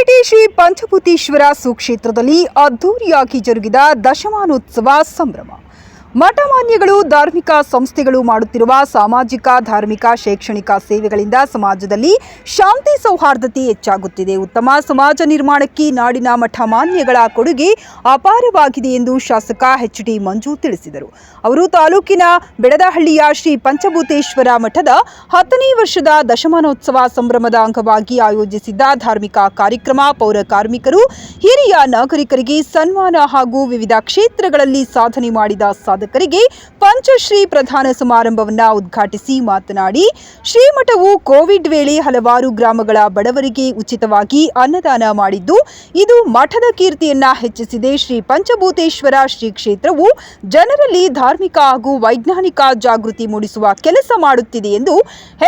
ಹೊಸಪೇಟೆ ಶ್ರೀ ಪಂಚಭೂತೀಶ್ವರ ಸುಕ್ಷೇತ್ರದಲ್ಲಿ ಅದ್ದೂರಿಯಾಗಿ ಜರುಗಿದ ದಶಮಾನೋತ್ಸವ ಸಂಭ್ರಮ. ಮಠಮಾನ್ಯಗಳು, ಧಾರ್ಮಿಕ ಸಂಸ್ಥೆಗಳು ಮಾಡುತ್ತಿರುವ ಸಾಮಾಜಿಕ, ಧಾರ್ಮಿಕ, ಶೈಕ್ಷಣಿಕ ಸೇವೆಗಳಿಂದ ಸಮಾಜದಲ್ಲಿ ಶಾಂತಿ ಸೌಹಾರ್ದತೆ ಹೆಚ್ಚಾಗುತ್ತಿದೆ. ಉತ್ತಮ ಸಮಾಜ ನಿರ್ಮಾಣಕ್ಕೆ ನಾಡಿನ ಮಠಮಾನ್ಯಗಳ ಕೊಡುಗೆ ಅಪಾರವಾಗಿದೆ ಎಂದು ಶಾಸಕ ಎಚ್ ಡಿ ಮಂಜು ತಿಳಿಸಿದರು. ಅವರು ತಾಲೂಕಿನ ಬೆಡದಹಳ್ಳಿಯ ಶ್ರೀ ಪಂಚಭೂತೇಶ್ವರ ಮಠದ ಹತ್ತನೇ ವರ್ಷದ ದಶಮಾನೋತ್ಸವ ಸಂಭ್ರಮದ ಅಂಗವಾಗಿ ಆಯೋಜಿಸಿದ್ದ ಧಾರ್ಮಿಕ ಕಾರ್ಯಕ್ರಮ ಪೌರ ಕಾರ್ಮಿಕರು, ಹಿರಿಯ ನಾಗರಿಕರಿಗೆ ಸನ್ಮಾನ ಹಾಗೂ ವಿವಿಧ ಕ್ಷೇತ್ರಗಳಲ್ಲಿ ಸಾಧನೆ ಮಾಡಿದ ಸಾಧಕರಿಗೆ ಪಂಚಶ್ರೀ ಪ್ರಧಾನ ಸಮಾರಂಭವನ್ನು ಉದ್ಘಾಟಿಸಿ ಮಾತನಾಡಿ, ಶ್ರೀಮಠವು ಕೋವಿಡ್ ವೇಳೆ ಹಲವಾರು ಗ್ರಾಮಗಳ ಬಡವರಿಗೆ ಉಚಿತವಾಗಿ ಅನ್ನದಾನ ಮಾಡಿದ್ದು, ಇದು ಮಠದ ಕೀರ್ತಿಯನ್ನ ಹೆಚ್ಚಿಸಿದೆ. ಶ್ರೀ ಪಂಚಭೂತೇಶ್ವರ ಶ್ರೀ ಕ್ಷೇತ್ರವು ಜನರಲ್ಲಿ ಧಾರ್ಮಿಕ ಹಾಗೂ ವೈಜ್ಞಾನಿಕ ಜಾಗೃತಿ ಮೂಡಿಸುವ ಕೆಲಸ ಮಾಡುತ್ತಿದೆ ಎಂದು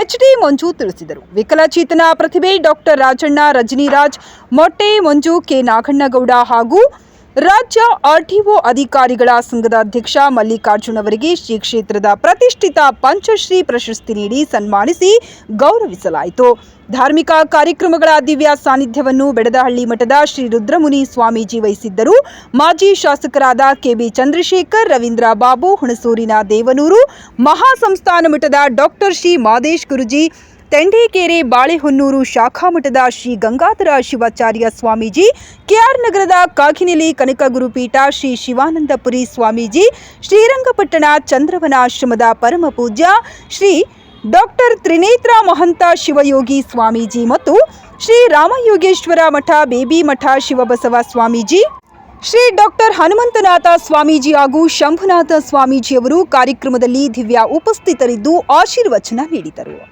ಎಚ್ ಡಿ ಮಂಜು ತಿಳಿಸಿದರು. ವಿಕಲಚೇತನ ಪ್ರತಿಭೆ ಡಾಕ್ಟರ್ ರಾಜಣ್ಣ ರಜನಿರಾಜ್, ಮೊಟ್ಟೆ ಮಂಜು ಕೆ ನಾಗಣ್ಣಗೌಡ ಹಾಗೂ ರಾಜ್ಯ ಆರ್ಟಿಒ ಅಧಿಕಾರಿಗಳ ಸಂಘದ ಅಧ್ಯಕ್ಷ ಮಲ್ಲಿಕಾರ್ಜುನ್ ಅವರಿಗೆ ಶ್ರೀ ಕ್ಷೇತ್ರದ ಪ್ರತಿಷ್ಠಿತ ಪಂಚಶ್ರೀ ಪ್ರಶಸ್ತಿ ನೀಡಿ ಸನ್ಮಾನಿಸಿ ಗೌರವಿಸಲಾಯಿತು. ಧಾರ್ಮಿಕ ಕಾರ್ಯಕ್ರಮಗಳ ದಿವ್ಯ ಸಾನ್ನಿಧ್ಯವನ್ನು ಬೆಡದಹಳ್ಳಿ ಮಠದ ಶ್ರೀ ರುದ್ರಮುನಿ ಸ್ವಾಮೀಜಿ ವಹಿಸಿದ್ದರು. ಮಾಜಿ ಶಾಸಕರಾದ ಕೆಬಿ ಚಂದ್ರಶೇಖರ್, ರವೀಂದ್ರ ಬಾಬು, ಹುಣಸೂರಿನ ದೇವನೂರು, ಮಹಾಸಂಸ್ಥಾನ ಮಠದ ಡಾಕ್ಟರ್ ಶ್ರೀ ಮಾದೇಶ್ ಗುರುಜಿ ತೆಂಡೇಕೆರೆ ಬಾಳೆಹೊನ್ನೂರು ಶಾಖಾಮಠದ ಶ್ರೀ ಗಂಗಾಧರ ಶಿವಾಚಾರ್ಯ ಸ್ವಾಮೀಜಿ, ಕೆಆರ್ ನಗರದ ಕಾಗಿನೆಲೆ ಕನಕ ಗುರುಪೀಠ ಶ್ರೀ ಶಿವಾನಂದಪುರಿ ಸ್ವಾಮೀಜಿ, ಶ್ರೀರಂಗಪಟ್ಟಣ ಚಂದ್ರವನಾಶ್ರಮದ ಪರಮ ಪೂಜ್ಯ ಶ್ರೀ ಡಾಕ್ಟರ್ ತ್ರಿನೇತ್ರ ಮಹಂತ ಶಿವಯೋಗಿ ಸ್ವಾಮೀಜಿ ಮತ್ತು ಶ್ರೀ ರಾಮಯೋಗೇಶ್ವರ ಮಠ ಬೇಬಿ ಮಠ ಶಿವಬಸವ ಸ್ವಾಮೀಜಿ, ಶ್ರೀ ಡಾಕ್ಟರ್ ಹನುಮಂತನಾಥ ಸ್ವಾಮೀಜಿ ಹಾಗೂ ಶಂಭುನಾಥ ಸ್ವಾಮೀಜಿಯವರು ಕಾರ್ಯಕ್ರಮದಲ್ಲಿ ದಿವ್ಯ ಉಪಸ್ಥಿತರಿದ್ದು ಆಶೀರ್ವಚನ ನೀಡಿದರು.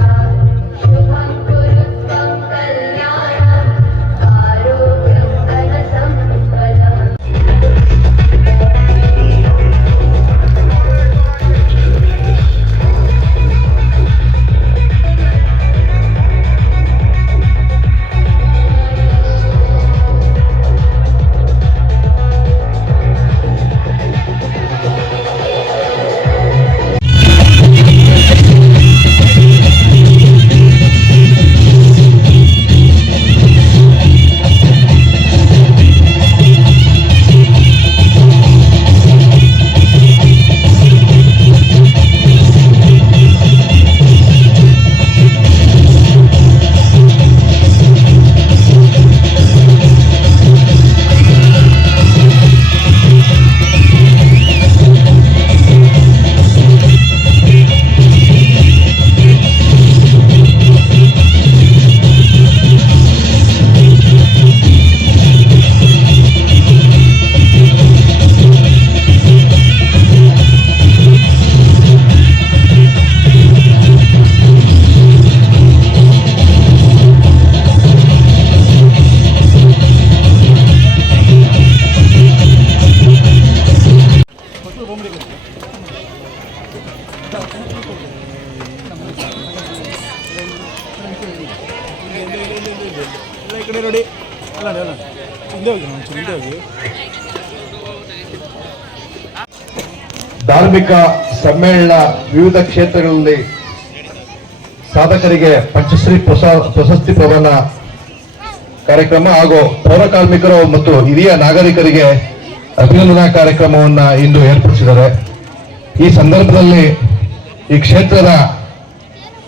ಧಾರ್ಮಿಕ ಸಮ್ಮೇಳನ ವಿವಿಧ ಕ್ಷೇತ್ರಗಳಲ್ಲಿ ಸಾಧಕರಿಗೆ ಪಂಚಶ್ರೀ ಪ್ರಶಸ್ತಿ ಪ್ರದಾನ ಕಾರ್ಯಕ್ರಮ ಹಾಗೂ ಪೌರ ಕಾರ್ಮಿಕರು ಮತ್ತು ಹಿರಿಯ ನಾಗರಿಕರಿಗೆ ಅಭಿನಂದನಾ ಕಾರ್ಯಕ್ರಮವನ್ನ ಇಂದು ಏರ್ಪಡಿಸಿದ್ದಾರೆ. ಈ ಸಂದರ್ಭದಲ್ಲಿ ಈ ಕ್ಷೇತ್ರದ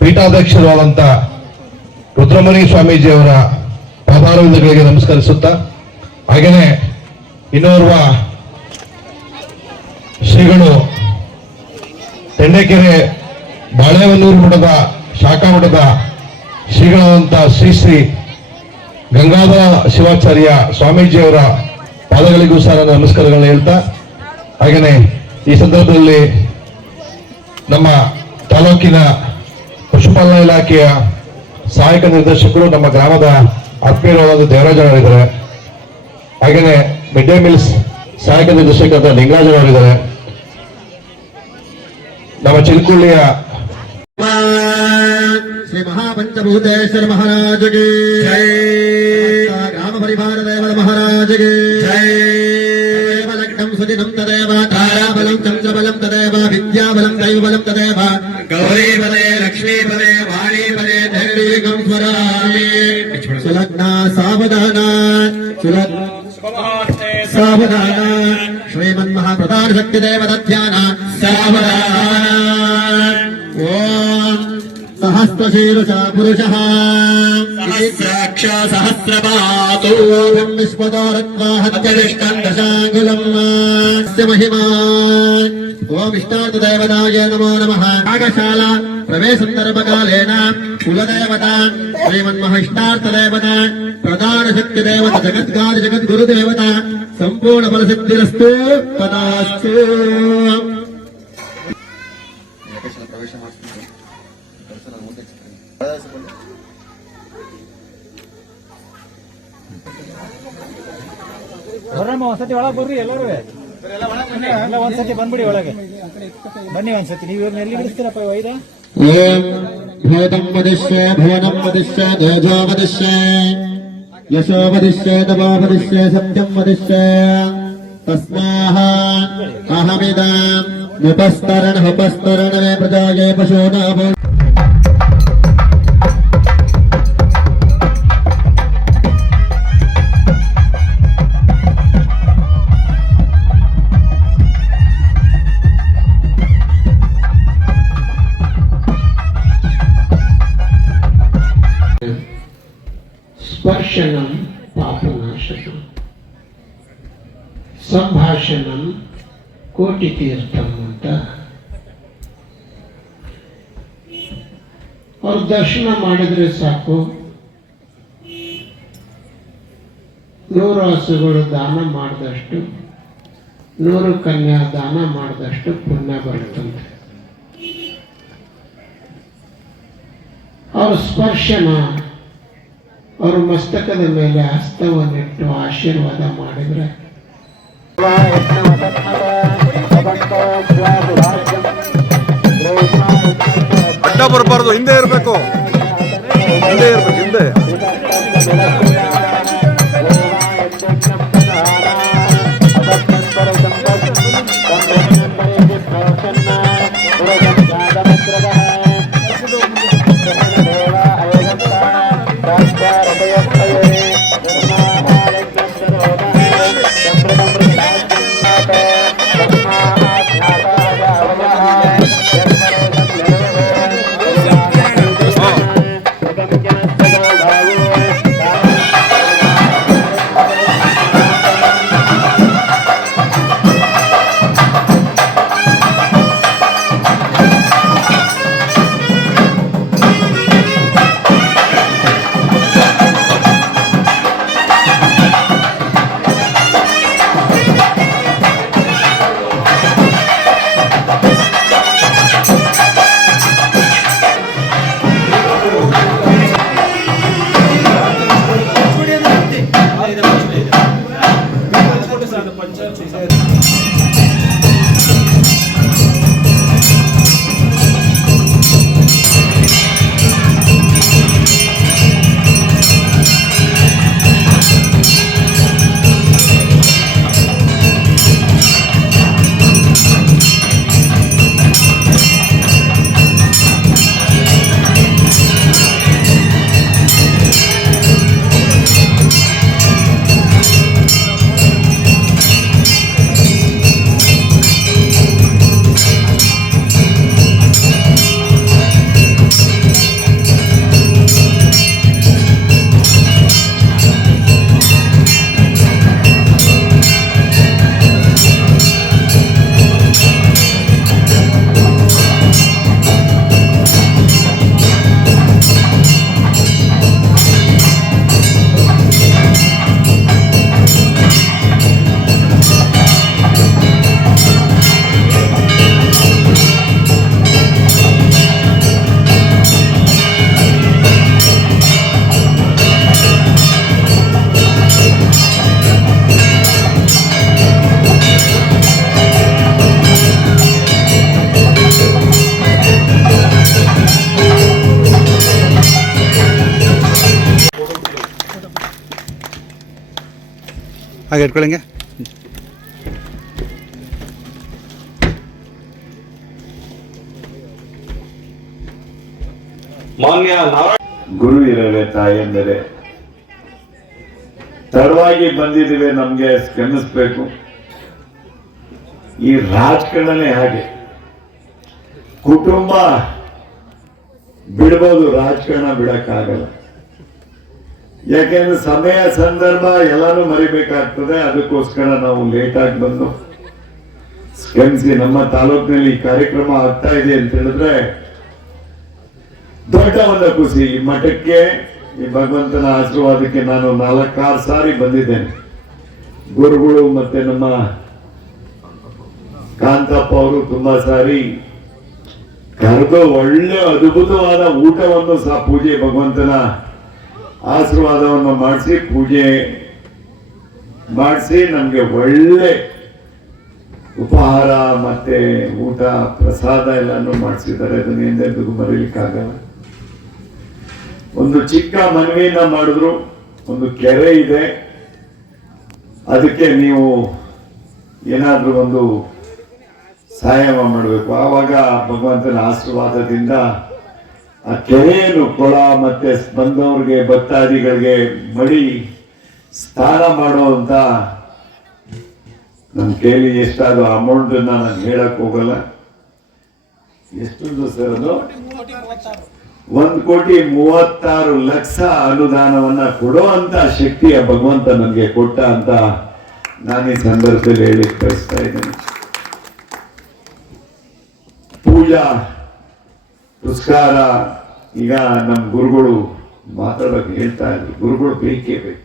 ಪೀಠಾಧ್ಯಕ್ಷರಾದಂಥ ರುದ್ರಮುನಿ ಸ್ವಾಮೀಜಿಯವರ ಪಾದಾರವಿಂದಗಳಿಗೆ ನಮಸ್ಕರಿಸುತ್ತಾ ಹಾಗೆಯೇ ಇನ್ನೋರ್ವ ಶ್ರೀಗಳು ತೆಂಡೆಕೆರೆ ಬಾಳೆಹೊನ್ನೂರು ಮಠದ ಶಾಖಾ ಮಠದ ಶ್ರೀಗಳಾದಂಥ ಶ್ರೀ ಶ್ರೀ ಗಂಗಾಧರ ಶಿವಾಚಾರ್ಯ ಸ್ವಾಮೀಜಿಯವರ ಪಾದಗಳಿಗೂ ಸಹ ನಾನು ನಮಸ್ಕಾರಗಳನ್ನ ಹೇಳ್ತಾ, ಹಾಗೆಯೇ ಈ ಸಂದರ್ಭದಲ್ಲಿ ನಮ್ಮ ತಾಲೂಕಿನ ಪಶುಪಾಲನಾ ಇಲಾಖೆಯ ಸಹಾಯಕ ನಿರ್ದೇಶಕರು ನಮ್ಮ ಗ್ರಾಮದ ಆತ್ಮೀಯರಾದ ದೇವರಾಜನವರಿದ್ದಾರೆ ಹಾಗೆಯೇ ಮಿಡ್ ಡೇ ಮೀಲ್ಸ್ ಸಹಾಯಕ ನಿರ್ದೇಶಕರಾದ ಲಿಂಗರಾಜನವರಿದ್ದಾರೆ ನಮ್ಮ ಚಿಲ್ಕುಳ್ಳಿಯ ಶ್ರೀ ಮಹಾಪಂಚಭೂತೇಶ್ವರ ಮಹಾರಾಜಗೆ ಗ್ರಾಮ ಪರಿವಾರ ದೇವರ ಮಹಾರಾಜಗೆ ಲಗ್ನಂ ಸುದಿನಂ ತದೇವ ತಾರಾಬಲಂ ಚಂದ್ರಬಲಂ ತದೇವ ವಿದ್ಯಾಬಲಂ ದೈವಬಲಂ ತದೇವ ಗೌರೀಪದೇ ಲಕ್ಷ್ಮೀಪದೇ ವಾಣೀಪದೇ ಧೈರ್ಯಂ ಸ್ವರಾಮಿ ಸುಲಗ್ನ ಸಾವಧಾನ ಸುಲಗ್ನ సావధాన శ్రీమన్మహాప్రధాన శక్తి దేవతధ్యాన సావధాన ఓం సహస్రశీర్ష పురుష. सहस्रपातो विश्वदोरत्वाहत्यदिष्टम् दशाङ्गुलम् अस्य महिमा ॐ इष्टार्थदेवताय नमो नमः यागशाला प्रवेशसन्दर्भकालेन कुलदेवता श्रीमन्मः इष्टार्थदेवता प्रधानशक्तिदेवता जगत्कार्य जगद्गुरुदेवता सम्पूर्णफलसिद्धिरस्तु तदास्तु ಬರ್ರಮ್ಮ, ಒಂದ್ಸತಿ ಒಳಗೆ ಬರ್ರಿ ಎಲ್ಲರೂ. ಎಲ್ಲ ಒಂದ್ಸತಿ ಬಂದ್ಬಿಡಿ ಒಳಗೆ. ಬನ್ನಿ ಒಂದ್ಸತಿ, ನೀವು ಎಲ್ಲಿ ಬಿಡಿಸ್ತೀರಪ್ಪ ವೈದ ಓಂ ಭೂತಂ ವದಿಷ್ಯ ಭುವನಂ ವದಿಷ್ಯ ದೋಜೋ ವದಿಷ್ಯ ಯಶೋ ವದಿಷ್ಯ ತಪೋ ವದಿಷ್ಯ ಸಂಭಾಷಣಂ ಕೋಟಿ ತೀರ್ಥಂ ಅಂತ. ಅವ್ರ ದರ್ಶನ ಮಾಡಿದ್ರೆ ಸಾಕು. ನೂರು ಹಸುಗಳು ದಾನ ಮಾಡಿದಷ್ಟು, ನೂರು ಕನ್ಯಾ ದಾನ ಮಾಡಿದಷ್ಟು ಪುಣ್ಯ ಬರುತ್ತಂತೆ. ಅವ್ರ ಸ್ಪರ್ಶನ, ಅವ್ರ ಮಸ್ತಕದ ಮೇಲೆ ಹಸ್ತವನ್ನಿಟ್ಟು ಆಶೀರ್ವಾದ ಮಾಡಿದ್ರೆ ಅಡ್ಡ ಬರಬಾರ್ದು ಹಿಂದೆ ಇರಬೇಕು. ಹಿಂದೆ ಇರಬೇಕು ಹಿಂದೆ. ಹಾಗೆ ಇಟ್ಕೊಳ್ಳಂಗೆ. ಮಾನ್ಯ ನಾರಾಯಣ ಗುರು ಇರವೆ ತಾಯಂದರೆ ತರವಾಗಿ ಬಂದಿದ್ದೀವಿ ನಮ್ಗೆ ಗಮನಿಸ್ಬೇಕು ಈ ರಾಜಕಾರಣನೇ ಹಾಗೆ. ಕುಟುಂಬ ಬಿಡ್ಬೋದು ರಾಜಕಾರಣ ಬಿಡಕ್ಕಾಗಲ್ಲ. ಯಾಕೆಂದ್ರೆ ಸಮಯ ಸಂದರ್ಭ ಎಲ್ಲಾನು ಮರಿಬೇಕಾಗ್ತದೆ. ಅದಕ್ಕೋಸ್ಕರ ನಾವು ಲೇಟ್ ಆಗಿ ಬಂದು ಕ್ಷಮಿಸಿ ನಮ್ಮ ತಾಲೂಕಿನಲ್ಲಿ ಈ ಕಾರ್ಯಕ್ರಮ ಆಗ್ತಾ ಇದೆ ಅಂತ ಹೇಳಿದ್ರೆ ದೊಡ್ಡ ಒಂದು ಖುಷಿ. ಈ ಮಠಕ್ಕೆ, ಈ ಭಗವಂತನ ಆಶೀರ್ವಾದಕ್ಕೆ ನಾನು ನಾಲ್ಕಾರು ಸಾರಿ ಬಂದಿದ್ದೇನೆ. ಗುರುಗಳು ಮತ್ತೆ ನಮ್ಮ ಕಾಂತಪ್ಪ ಅವರು ತುಂಬಾ ಸಾರಿ ಕರೆದು ಒಳ್ಳೆ ಅದ್ಭುತವಾದ ಊಟವನ್ನು ಸಹ ಪೂಜೆ ಭಗವಂತನ ಆಶೀರ್ವಾದವನ್ನು ಮಾಡಿಸಿ, ಪೂಜೆ ಮಾಡಿಸಿ, ನಮಗೆ ಒಳ್ಳೆ ಉಪಹಾರ ಮತ್ತೆ ಊಟ, ಪ್ರಸಾದ ಎಲ್ಲಾನು ಮಾಡಿಸಿದ್ದಾರೆ. ಅದನ್ನ ಎಂದೆಂದಿಗೂ ಮರೀಲಿಕ್ಕಾಗಲ್ಲ. ಒಂದು ಚಿಕ್ಕ ಮನವಿಯನ್ನ ಮಾಡಿದ್ರು, ಒಂದು ಕೆರೆ ಇದೆ. ಅದಕ್ಕೆ ನೀವು ಏನಾದರೂ ಒಂದು ಸಹಾಯ ಮಾಡಬೇಕು. ಆವಾಗ ಭಗವಂತನ ಆಶೀರ್ವಾದದಿಂದ ಆ ಕೆರೆಯನ್ನು ಕೊಳ ಮತ್ತೆ ಬಂದವ್ರಿಗೆ, ಭಕ್ತಾದಿಗಳಿಗೆ ಮಡಿ ಸ್ನಾನ ಮಾಡುವಂತ ನನ್ನ ಕೇಳಿ ಎಷ್ಟಾದ ಅಮೌಂಟ್ ನಾನು ಹೇಳಕ್ ಹೋಗಲ್ಲ. ಎಷ್ಟು ಸರ್ ಅದು? ಒಂದ್ ಕೋಟಿ ಮೂವತ್ತಾರು ಲಕ್ಷ ಅನುದಾನವನ್ನ ಕೊಡೋ ಅಂತ ಶಕ್ತಿಯ ಭಗವಂತ ನನಗೆ ಕೊಟ್ಟ ಅಂತ ನಾನು ಈ ಸಂದರ್ಭದಲ್ಲಿ ಹೇಳಿ ಕಳಿಸ್ತಾ ಇದ್ದೇನೆ. ಪೂಜಾ ಪುರಸ್ಕಾರ ಈಗ ನಮ್ಮ ಗುರುಗಳು ಮಾತಾಡೋಕೆ ಹೇಳ್ತಾ ಇದ್ರು. ಗುರುಗಳು ಬೇಕೇ ಬೇಕು.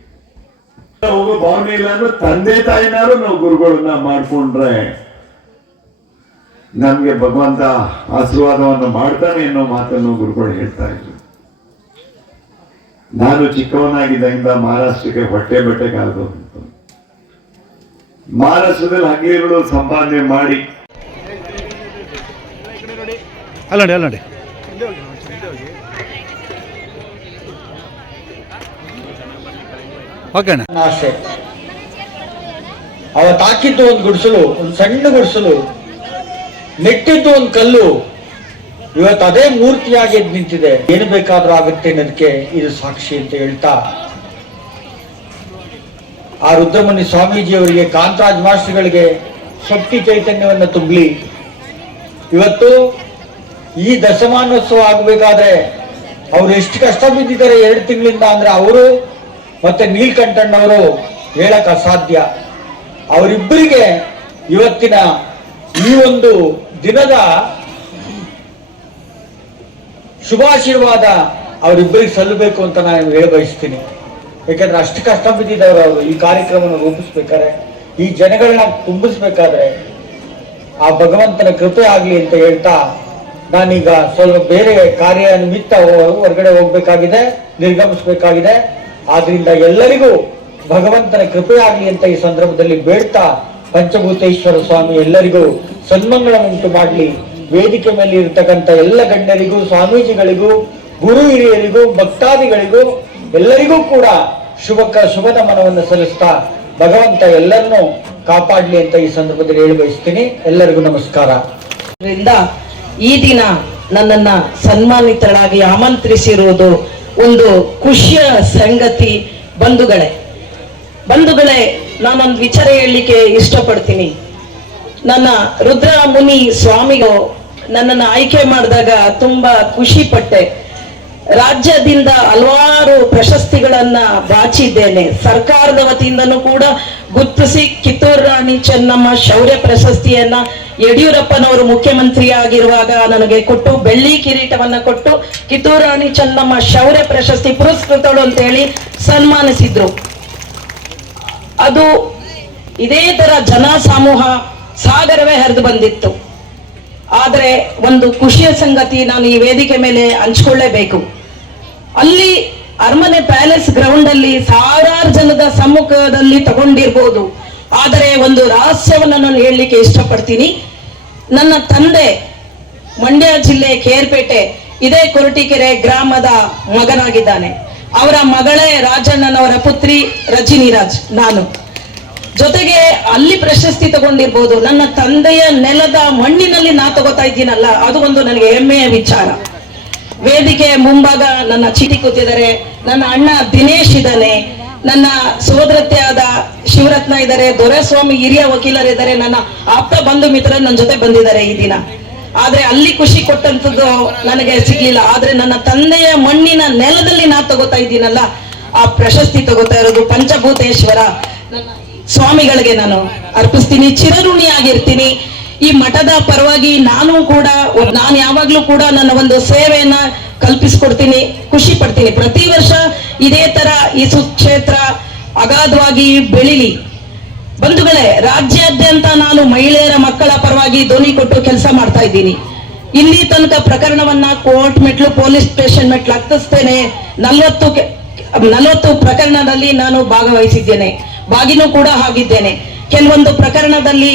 ಭಾವನೆ ಇಲ್ಲ ಅಂದ್ರೆ ತಂದೆ ತಾಯಿನಾರು ನಾವು ಗುರುಗಳನ್ನ ಮಾಡ್ಕೊಂಡ್ರೆ ನಮಗೆ ಭಗವಂತ ಆಶೀರ್ವಾದವನ್ನು ಮಾಡ್ತಾನೆ ಅನ್ನೋ ಮಾತನ್ನು ಗುರುಗಳು ಹೇಳ್ತಾ ಇದ್ರು. ನಾನು ಚಿಕ್ಕವನಾಗಿದ್ದಂಗ ಮಹಾರಾಷ್ಟ್ರಕ್ಕೆ ಹೊಟ್ಟೆ ಬಟ್ಟೆ ಕಾಲದ ಮಹಾರಾಷ್ಟ್ರದಲ್ಲಿ ಹಂಗೇಗಳು ಸಂಪಾದನೆ ಮಾಡಿ. ಅಲ್ಲ ನೋಡಿ ಓಕೆ ಅಣ್ಣ ಆಸೆ ಒಂದು ಗುಡಿಸಲು, ಒಂದು ಸಣ್ಣ ಗುಡಿಸಲು, ನೆಟ್ಟಿದ್ದು ಒಂದು ಕಲ್ಲು. ಇವತ್ತು ಅದೇ ಮೂರ್ತಿಯಾಗಿ ನಿಂತಿದೆ. ಏನು ಬೇಕಾದ್ರೂ ಆಗುತ್ತೆ ಅನ್ನೋದಕ್ಕೆ ಇದು ಸಾಕ್ಷಿ ಅಂತ ಹೇಳ್ತಾ. ಆ ರುದ್ರಮುನಿ ಸ್ವಾಮೀಜಿಯವರಿಗೆ, ಕಾಂತರಾಜ್ ಮಾಸ್ಟರ್ಗಳಿಗೆ ಶಕ್ತಿ ಚೈತನ್ಯವನ್ನು ತುಂಬಲಿ. ಇವತ್ತು ಈ ದಶಮಾನೋತ್ಸವ ಆಗಬೇಕಾದ್ರೆ ಅವರು ಎಷ್ಟು ಕಷ್ಟ ಬಿದ್ದಿದ್ದಾರೆ ಎರಡು ತಿಂಗಳಿಂದ ಅಂದ್ರೆ ಅವರು ಮತ್ತೆ ನೀಲ್ಕಂಠಣ್ಣವರು ಹೇಳಕ್ ಅಸಾಧ್ಯ. ಅವರಿಬ್ಬರಿಗೆ ಇವತ್ತಿನ ಈ ಒಂದು ದಿನದ ಶುಭಾಶೀರ್ವಾದ ಅವರಿಬ್ಬರಿಗೆ ಸಲ್ಲಬೇಕು ಅಂತ ನಾನು ಹೇಳ ಬಯಸ್ತೀನಿ. ಯಾಕಂದ್ರೆ ಅಷ್ಟು ಕಷ್ಟ ಬಿದ್ದಿದ್ದವರು ಅವರು. ಈ ಕಾರ್ಯಕ್ರಮವನ್ನು ರೂಪಿಸ್ಬೇಕಾದ್ರೆ, ಈ ಜನಗಳನ್ನ ತುಂಬಿಸ್ಬೇಕಾದ್ರೆ, ಆ ಭಗವಂತನ ಕೃಪೆ ಆಗ್ಲಿ ಅಂತ ಹೇಳ್ತಾ ನಾನೀಗ ಸ್ವಲ್ಪ ಬೇರೆ ಕಾರ್ಯ ನಿಮಿತ್ತ ಹೊರಗಡೆ ಹೋಗ್ಬೇಕಾಗಿದೆ, ನಿರ್ಗಮಿಸ್ಬೇಕಾಗಿದೆ. ಆದ್ರಿಂದ ಎಲ್ಲರಿಗೂ ಭಗವಂತನ ಕೃಪೆಯಾಗಲಿ ಅಂತ ಈ ಸಂದರ್ಭದಲ್ಲಿ ಬೇಡ್ತಾ ಪಂಚಭೂತೇಶ್ವರ ಸ್ವಾಮಿ ಎಲ್ಲರಿಗೂ ಸನ್ಮಂಗಳ ಉಂಟು ಮಾಡಲಿ. ವೇದಿಕೆ ಮೇಲೆ ಇರತಕ್ಕಂಥ ಎಲ್ಲ ಗಣ್ಯರಿಗೂ, ಸ್ವಾಮೀಜಿಗಳಿಗೂ, ಗುರು ಹಿರಿಯರಿಗೂ, ಭಕ್ತಾದಿಗಳಿಗೂ ಎಲ್ಲರಿಗೂ ಕೂಡ ಶುಭಕ ಶುಭ ನಮನವನ್ನು ಸಲ್ಲಿಸ್ತಾ ಭಗವಂತ ಎಲ್ಲರನ್ನೂ ಕಾಪಾಡಲಿ ಅಂತ ಈ ಸಂದರ್ಭದಲ್ಲಿ ಹೇಳಿ ಬಯಸ್ತೀನಿ. ಎಲ್ಲರಿಗೂ ನಮಸ್ಕಾರ. ಈ ದಿನ ನನ್ನನ್ನ ಸನ್ಮಾನಿತರಾಗಿ ಆಮಂತ್ರಿಸಿರುವುದು ಒಂದು ಖುಷಿಯ ಸಂಗತಿ ಬಂಧುಗಳೇ. ಬಂಧುಗಳೇ, ನಾನೊಂದು ವಿಚಾರ ಹೇಳಲಿಕ್ಕೆ ಇಷ್ಟಪಡ್ತೀನಿ. ನನ್ನ ರುದ್ರ ಮುನಿ ಸ್ವಾಮಿಗಳು ನನ್ನನ್ನು ಆಯ್ಕೆ ಮಾಡಿದಾಗ ತುಂಬಾ ಖುಷಿ ಪಟ್ಟೆ. ರಾಜ್ಯದಿಂದ ಹಲವಾರು ಪ್ರಶಸ್ತಿಗಳನ್ನ ಬಾಚಿದ್ದೇನೆ. ಸರ್ಕಾರದ ವತಿಯಿಂದನೂ ಕೂಡ ಗುರುತಿಸಿ ಕಿತ್ತೂರು ರಾಣಿ ಚೆನ್ನಮ್ಮ ಶೌರ್ಯ ಪ್ರಶಸ್ತಿಯನ್ನ ಯಡಿಯೂರಪ್ಪನವರು ಮುಖ್ಯಮಂತ್ರಿ ಆಗಿರುವಾಗ ನನಗೆ ಕೊಟ್ಟು ಬೆಳ್ಳಿ ಕಿರೀಟವನ್ನ ಕೊಟ್ಟು, ಕಿತ್ತೂರಾಣಿ ಚೆನ್ನಮ್ಮ ಶೌರ್ಯ ಪ್ರಶಸ್ತಿ ಪುರಸ್ಕೃತಳು ಅಂತ ಹೇಳಿ ಸನ್ಮಾನಿಸಿದ್ರು. ಅದು ಇದೇ ತರ ಜನ ಸಮೂಹ ಸಾಗರವೇ ಹರಿದು ಬಂದಿತ್ತು. ಆದರೆ ಒಂದು ಖುಷಿಯ ಸಂಗತಿ ನಾನು ಈ ವೇದಿಕೆ ಮೇಲೆ ಹಂಚ್ಕೊಳ್ಳೇಬೇಕು. ಅಲ್ಲಿ ಅರಮನೆ ಪ್ಯಾಲೇಸ್ ಗ್ರೌಂಡ್ ಅಲ್ಲಿ ಸಾವಿರಾರು ಜನದ ಸಮ್ಮುಖದಲ್ಲಿ ತಗೊಂಡಿರ್ಬೋದು. ಆದರೆ ಒಂದು ರಹಸ್ಯವನ್ನು ನಾನು ಹೇಳಲಿಕ್ಕೆ ಇಷ್ಟಪಡ್ತೀನಿ. ನನ್ನ ತಂದೆ ಮಂಡ್ಯ ಜಿಲ್ಲೆ ಕೇರ್ಪೇಟೆ, ಇದೇ ಕೊರಟಿಕೆರೆ ಗ್ರಾಮದ ಮಗನಾಗಿದ್ದಾನೆ. ಅವರ ಮಗಳೇ ರಾಜಣ್ಣನವರ ಪುತ್ರಿ ರಜಿನಿರಾಜ್, ನಾನು. ಜೊತೆಗೆ ಅಲ್ಲಿ ಪ್ರಶಸ್ತಿ ತಗೊಂಡಿರ್ಬೋದು. ನನ್ನ ತಂದೆಯ ನೆಲದ ಮಣ್ಣಿನಲ್ಲಿ ನಾ ತಗೋತಾ ಇದ್ದೀನಲ್ಲ, ಅದು ಒಂದು ನನಗೆ ಹೆಮ್ಮೆಯ ವಿಚಾರ. ವೇದಿಕೆ ಮುಂಭಾಗ ನನ್ನ ಚೀಟಿ ಕೂತಿದ್ದಾರೆ. ನನ್ನ ಅಣ್ಣ ದಿನೇಶ್ ಇದ್ದಾನೆ. ನನ್ನ ಸೋದರತೆ ಆದ ಶಿವರತ್ನ ಇದ್ದಾರೆ. ದೊರೆಸ್ವಾಮಿ ಹಿರಿಯ ವಕೀಲರಿದ್ದಾರೆ. ನನ್ನ ಆಪ್ತ ಬಂಧು ಮಿತ್ರ ನನ್ನ ಜೊತೆ ಬಂದಿದ್ದಾರೆ ಈ ದಿನ. ಆದ್ರೆ ಅಲ್ಲಿ ಖುಷಿ ಕೊಟ್ಟಂತದ್ದು ನನಗೆ ಸಿಗ್ಲಿಲ್ಲ. ಆದ್ರೆ ನನ್ನ ತಂದೆಯ ಮಣ್ಣಿನ ನೆಲದಲ್ಲಿ ನಾ ತಗೋತಾ ಇದ್ದೀನಲ್ಲ, ಆ ಪ್ರಶಸ್ತಿ ತಗೋತಾ ಇರೋದು ಪಂಚಭೂತೇಶ್ವರ. ಸ್ವಾಮಿಗಳಿಗೆ ನಾನು ಅರ್ಪಿಸ್ತೀನಿ. ಚಿರಋಣಿ ಆಗಿರ್ತೀನಿ. ಈ ಮಠದ ಪರವಾಗಿ ನಾನು ಕೂಡ, ನಾನು ಯಾವಾಗ್ಲೂ ಕೂಡ ನನ್ನ ಒಂದು ಸೇವೆಯನ್ನ ಕಲ್ಪಿಸ್ಕೊಡ್ತೀನಿ, ಖುಷಿ ಪಡ್ತೀನಿ. ಪ್ರತಿ ವರ್ಷ ಇದೇ ತರ ಈ ಸುಕ್ಷೇತ್ರ ಅಗಾಧವಾಗಿ ಬೆಳಿಲಿ. ಬಂಧುಗಳೇ, ರಾಜ್ಯಾದ್ಯಂತ ನಾನು ಮಹಿಳೆಯರ ಮಕ್ಕಳ ಪರವಾಗಿ ಧ್ವನಿ ಕೊಟ್ಟು ಕೆಲಸ ಮಾಡ್ತಾ ಇದ್ದೀನಿ. ಇಲ್ಲಿ ತನಕ ಪ್ರಕರಣವನ್ನ ಕೋರ್ಟ್ ಮೆಟ್ಲು, ಪೊಲೀಸ್ ಸ್ಟೇಷನ್ ಮೆಟ್ಲು ಹತ್ತಿಸ್ತೇನೆ ನಲ್ವತ್ತು ನಲವತ್ತು ಪ್ರಕರಣದಲ್ಲಿ ನಾನು ಭಾಗವಹಿಸಿದ್ದೇನೆ. ಬಾಗಿನೂ ಕೂಡ ಆಗಿದ್ದೇನೆ ಕೆಲವೊಂದು ಪ್ರಕರಣದಲ್ಲಿ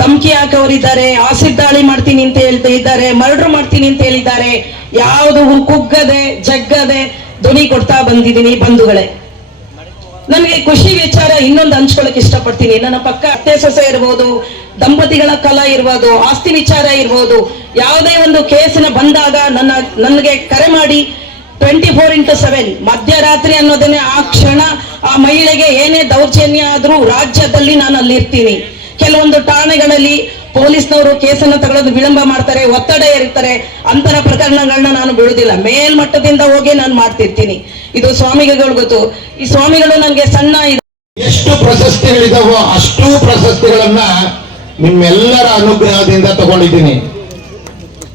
ಧಮಕಿ ಹಾಕೋರಿದ್ದಾರೆ ಆಸಿದ್ದಾಳಿ ಮಾಡ್ತೀನಿ ಅಂತ ಹೇಳ್ತಾ ಇದ್ದಾರೆ, ಮರ್ಡರ್ ಮಾಡ್ತೀನಿ ಅಂತ ಹೇಳಿದ್ದಾರೆ. ಯಾವುದು ಕುಗ್ಗದೆ ಜಗ್ಗದೆ ಧ್ವನಿ ಕೊಡ್ತಾ ಬಂದಿದ್ದೀನಿ ಬಂಧುಗಳೇ. ನನಗೆ ಖುಷಿ ವಿಚಾರ ಇನ್ನೊಂದು ಹಂಚ್ಕೊಳಕ್ ಇಷ್ಟಪಡ್ತೀನಿ. ನನ್ನ ಪಕ್ಕ ಅತ್ತೆ ಸೊಸೆ ಇರ್ಬೋದು, ದಂಪತಿಗಳ ಕಲ ಇರ್ಬೋದು, ಆಸ್ತಿ ವಿಚಾರ ಇರ್ಬೋದು, ಯಾವುದೇ ಒಂದು ಕೇಸಿನ ಬಂದಾಗ ನನ್ನ, ನನಗೆ ಕರೆ ಮಾಡಿ ಟ್ವೆಂಟಿ ಫೋರ್ ಇಂಟು ಸೆವೆನ್ ಮಧ್ಯರಾತ್ರಿ ಅನ್ನೋದನ್ನೇ ಆ ಕ್ಷಣ ಆ ಮಹಿಳೆಗೆ ಏನೇ ದೌರ್ಜನ್ಯ ಆದರೂ ರಾಜ್ಯದಲ್ಲಿ ನಾನು ಅಲ್ಲಿರ್ತೀನಿ. ಕೆಲವೊಂದು ಠಾಣೆಗಳಲ್ಲಿ ಪೊಲೀಸ್ನವರು ಕೇಸನ್ನು ತಗೊಳ್ಳೋದು ವಿಳಂಬ ಮಾಡ್ತಾರೆ, ಒತ್ತಡ ಇರ್ತಾರೆ ಅಂತರ ಪ್ರಕರಣಗಳನ್ನ ನಾನು ಬಿಡುದಿಲ್ಲ ಮೇಲ್ಮಟ್ಟದಿಂದ ಹೋಗಿ ನಾನು ಮಾಡ್ತಿರ್ತೀನಿ. ಇದು ಸ್ವಾಮಿಗಳು ಗೊತ್ತು. ಈ ಸ್ವಾಮಿಗಳು ನನಗೆ ಸಣ್ಣ ಇದು ಎಷ್ಟು ಪ್ರಶಸ್ತಿಗಳಿದಾವೋ ಅಷ್ಟು ಪ್ರಶಸ್ತಿಗಳನ್ನ ನಿಮ್ಮೆಲ್ಲರ ಅನುಗ್ರಹದಿಂದ ತಗೊಂಡಿದ್ದೀನಿ.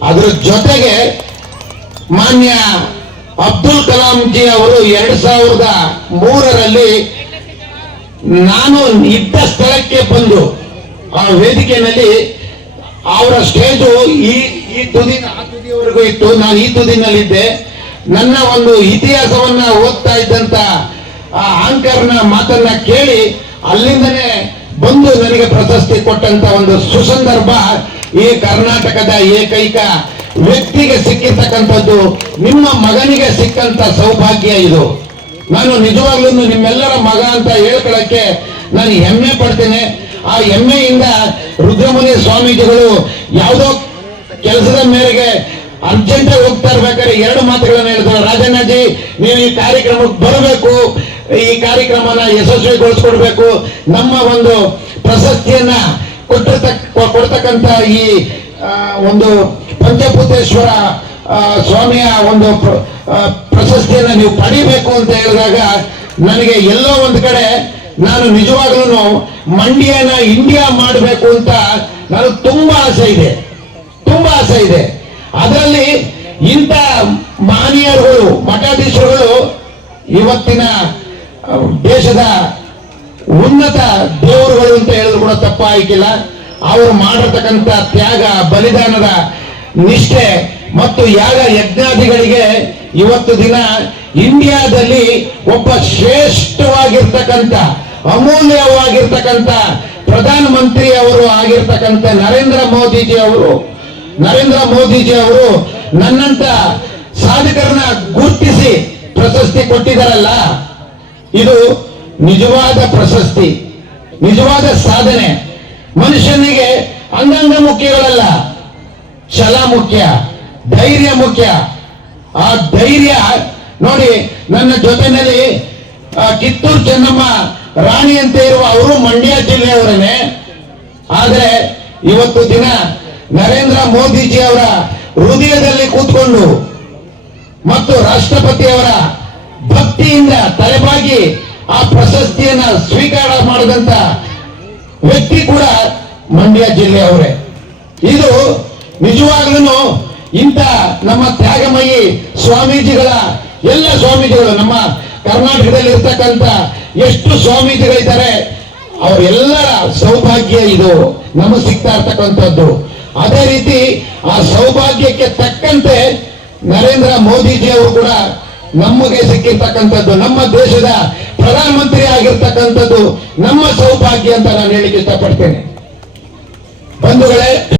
ಅದ್ರ ಜೊತೆಗೆ ಮಾನ್ಯ ಅಬ್ದುಲ್ ಕಲಾಂ ಜಿ ಅವರು ಎರಡ್ ಸಾವಿರದ ಮೂರರಲ್ಲಿ ನಾನು ಇದ್ದ ಸ್ಥಳಕ್ಕೆ ಬಂದು ಆ ವೇದಿಕೆಯಲ್ಲಿ ಅವರ ಸ್ಟೇಜು ಈ ಈ ತುದಿನ, ಆ ತುದಿಯವರೆಗೂ ಇತ್ತು. ನಾನು ಈ ತುದಿನಲ್ಲಿದ್ದೆ. ನನ್ನ ಒಂದು ಇತಿಹಾಸವನ್ನ ಓದ್ತಾ ಇದ್ದಂತ, ಆ ಆಂಕರ್ನ ಮಾತನ್ನ ಕೇಳಿ ಅಲ್ಲಿಂದನೇ ಬಂದು ನನಗೆ ಪ್ರಶಸ್ತಿ ಕೊಟ್ಟಂತ ಒಂದು ಸುಸಂದರ್ಭ ಈ ಕರ್ನಾಟಕದ ಏಕೈಕ ವ್ಯಕ್ತಿಗೆ ಸಿಕ್ಕಿರ್ತಕ್ಕಂಥದ್ದು, ನಿಮ್ಮ ಮಗನಿಗೆ ಸಿಕ್ಕಂತ ಸೌಭಾಗ್ಯ ಇದು. ನಾನು ನಿಜವಾಗ್ಲೂ ನಿಮ್ಮೆಲ್ಲರ ಮಗ ಅಂತ ಹೇಳ್ಕೊಳಕ್ಕೆ ನಾನು ಹೆಮ್ಮೆ ಪಡ್ತೇನೆ. ಆ ಹೆಮ್ಮೆಯಿಂದ ರುದ್ರಮುನಿ ಸ್ವಾಮೀಜಿಗಳು ಯಾವುದೋ ಕೆಲಸದ ಮೇರೆಗೆ ಅರ್ಜೆಂಟ್ ಹೋಗ್ತಾ ಇರ್ಬೇಕಾದ್ರೆ ಎರಡು ಮಾತುಗಳನ್ನು ಹೇಳ್ತಾರೆ. ರಾಜಣ್ಣಜಿ ನೀವು ಈ ಕಾರ್ಯಕ್ರಮಕ್ಕೆ ಬರಬೇಕು. ಈ ಕಾರ್ಯಕ್ರಮನ ಯಶಸ್ವಿಗೊಳಿಸ್ಕೊಡ್ಬೇಕು. ನಮ್ಮ ಒಂದು ಪ್ರಶಸ್ತಿಯನ್ನ ಕೊಟ್ಟಿರ್ತಕ್ಕ ಕೊಡ್ತಕ್ಕಂತ ಈ ಒಂದು ಪಂಚಭೂತೇಶ್ವರ ಸ್ವಾಮಿಯ ಒಂದು ಪ್ರಶಸ್ತಿಯನ್ನ ನೀವು ಪಡಿಬೇಕು ಅಂತ ಹೇಳಿದಾಗ ನನಗೆ ಎಲ್ಲೋ ಒಂದು ಕಡೆ ನಾನು ನಿಜವಾಗ್ಲೂ ಮಂಡ್ಯನ ಇಂಡಿಯಾ ಮಾಡಬೇಕು ಅಂತ ನನಗೆ ತುಂಬಾ ಆಸೆ ಇದೆ. ತುಂಬಾ ಆಸೆ ಇದೆ. ಅದರಲ್ಲಿ ಇಂಥ ಮಹನೀಯರುಗಳು ಮಠಾಧೀಶರುಗಳು ಇವತ್ತಿನ ದೇಶದ ಉನ್ನತ ದೇವರುಗಳು ಅಂತ ಹೇಳಿದ್ರು ಕೂಡ ತಪ್ಪಾಗಿಲ್ಲ ಅವರು ಮಾಡಿರ್ತಕ್ಕಂಥ ತ್ಯಾಗ, ಬಲಿದಾನದ ನಿಷ್ಠೆ ಮತ್ತು ಯಾಗ ಯಜ್ಞಾದಿಗಳಿಗೆ ಇವತ್ತು ದಿನ ಇಂಡಿಯಾದಲ್ಲಿ ಒಬ್ಬ ಶ್ರೇಷ್ಠವಾಗಿರ್ತಕ್ಕಂಥ ಅಮೂಲ್ಯವಾಗಿರ್ತಕ್ಕಂಥ ಪ್ರಧಾನ ಮಂತ್ರಿ ಅವರು ಆಗಿರ್ತಕ್ಕಂಥ ನರೇಂದ್ರ ಮೋದಿಜಿ ಅವರು ನರೇಂದ್ರ ಮೋದಿಜಿ ಅವರು ನನ್ನಂತ ಸಾಧಕರನ್ನ ಗುರುತಿಸಿ ಪ್ರಶಸ್ತಿ ಕೊಟ್ಟಿದಾರಲ್ಲ ಇದು ನಿಜವಾದ ಪ್ರಶಸ್ತಿ, ನಿಜವಾದ ಸಾಧನೆ. ಮನುಷ್ಯನಿಗೆ ಅಂಗಾಂಗ ಮುಖ್ಯಗಳಲ್ಲ, ಛಲ ಮುಖ್ಯ, ಧೈರ್ಯ ಮುಖ್ಯ. ಆ ಧೈರ್ಯ, ನೋಡಿ, ನನ್ನ ಜೊತೆನಲ್ಲಿ ಕಿತ್ತೂರು ಚೆನ್ನಮ್ಮ ರಾಣಿ ಅಂತ ಇರುವ ಅವರು ಮಂಡ್ಯ ಜಿಲ್ಲೆಯವರೇ ಆದ್ರೆ ಇವತ್ತು ದಿನ ನರೇಂದ್ರ ಮೋದಿಜಿ ಅವರ ಹೃದಯದಲ್ಲಿ ಕೂತ್ಕೊಂಡು ಮತ್ತು ರಾಷ್ಟ್ರಪತಿಯವರ ಭಕ್ತಿಯಿಂದ ತಲೆಬಾಗಿ ಆ ಪ್ರಶಸ್ತಿಯನ್ನ ಸ್ವೀಕಾರ ಮಾಡಿದಂತ ವ್ಯಕ್ತಿ ಕೂಡ ಮಂಡ್ಯ ಜಿಲ್ಲೆಯವರೇ. ಇದು ನಿಜವಾಗ್ಲೂ ಇಂಥ ನಮ್ಮ ತ್ಯಾಗಮಯಿ ಸ್ವಾಮೀಜಿಗಳ ಎಲ್ಲ ಸ್ವಾಮೀಜಿಗಳು ನಮ್ಮ ಕರ್ನಾಟಕದಲ್ಲಿ ಇರ್ತಕ್ಕಂಥ ಎಷ್ಟು ಸ್ವಾಮೀಜಿಗಳಿದ್ದಾರೆ, ಅವರೆಲ್ಲರ ಸೌಭಾಗ್ಯ ಇದು. ನಮಗೆ ಸಿಗ್ತಾ ಇರ್ತಕ್ಕಂಥದ್ದು. ಅದೇ ರೀತಿ ಆ ಸೌಭಾಗ್ಯಕ್ಕೆ ತಕ್ಕಂತೆ ನರೇಂದ್ರ ಮೋದಿಜಿ ಅವರು ಕೂಡ ನಮಗೆ ಸಿಕ್ಕಿರ್ತಕ್ಕಂಥದ್ದು. ನಮ್ಮ ದೇಶದ ಪ್ರಧಾನಮಂತ್ರಿ ಆಗಿರ್ತಕ್ಕಂಥದ್ದು ನಮ್ಮ ಸೌಭಾಗ್ಯ ಅಂತ ನಾನು ಹೇಳಿಕ್ಕೆ ಇಷ್ಟಪಡ್ತೇನೆ. ಬಂಧುಗಳೇ